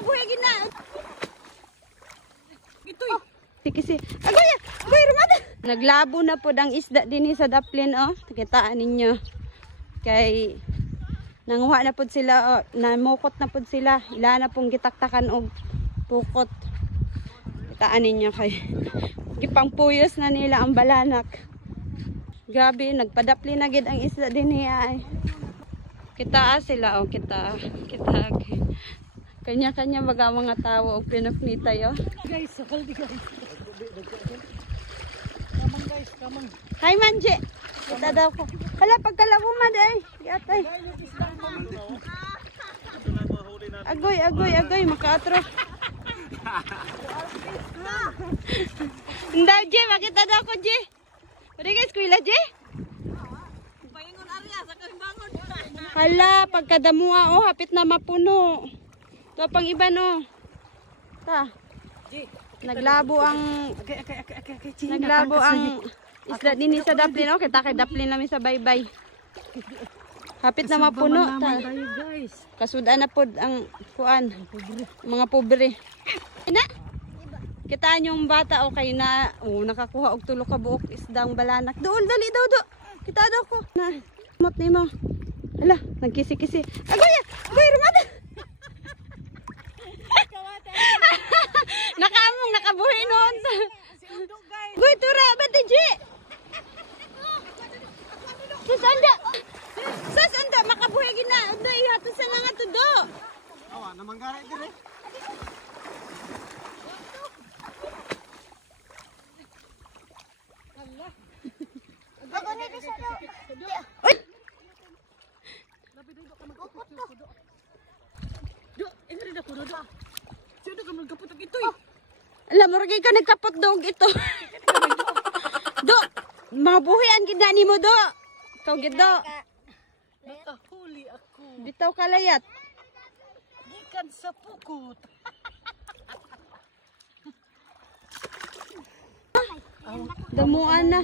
makabuhay gina. Itoy. Kasi agoy, agoy rumada. Naglabo na po ang isda din sa daplin oh. Nakitaan ninyo. Kay nanguha na po sila, oh, namukot na po sila. Ila na pong gitaktakan og pukot. Kitaan ninyo kay gipangpuyos na nila ang balanak. Gabi, nagpadapli na gid ang isda din niya ay. Kita sila o kita. Kanya-kanya baga mga tao og pinaknita yo. Guys, sakal di guys. Kamang guys, kamang. Hi Manje. Kita daw ko. Hala pagkalabo man ay. Yatay. Agoy makaatro. Nda Je, makita daw ko Je. Pwede guys, kuila Je? Paingon area, sa bangon. Hala, pagkadamua, oh, hapit na mapuno. Ito pang iba, no. Ta. Naglabo ang... Naglabo ang isda din sa daplin, oh. Kita kay daplin namin sa baybay. Hapit na mapuno. Ta. Kasudan na po ang kuan. Mga pobre. Ina? Kitaan yung bata o kay na nakakuha og tulo ka buok isdang balanak. Doon dali daw do. Kita daw ko na mot nimo. Ala, nagkisi-kisi. Agoy, rumada. Nakaamong nakabuhi noon. Goy tura bati ji. Sasanda makabuhi gina. Undo ihato sa nga tudo. Awa, namanggara dire. Alam mo rin ka nagkapot dog ito. Do, mga buhian gina ni mo do. Ikaw gido. Nakahuli ako. Bitaw kalayat. Gikan sa pukot. Damuan na.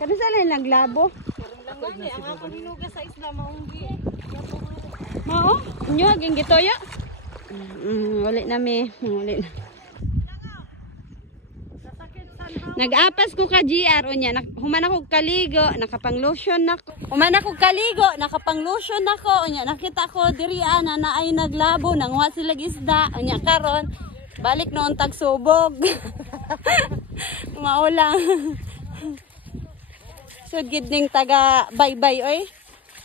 Kano sa lang naglabo? Ang ako hinuga sa isla maunggi. Mao, nyo aging gitoya. Ulit na mi, ulit na. Nag-apas ko ka GR unya, human ako kaligo, nakapang lotion nako. Human ako kaligo, nakapang lotion nako unya. Nakita ko diri ana na ay naglabo, nanguha sila isda unya karon. Balik noon tagsubog. Maulang. So gidning taga baybay oy.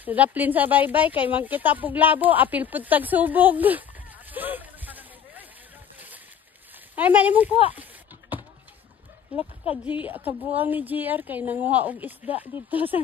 Daplin sa baybay kay magkita pug labo, apil pud tagsubog. Ay mani mong kuha. Lak ka kabuang ni GR kay nanguha og isda dito sa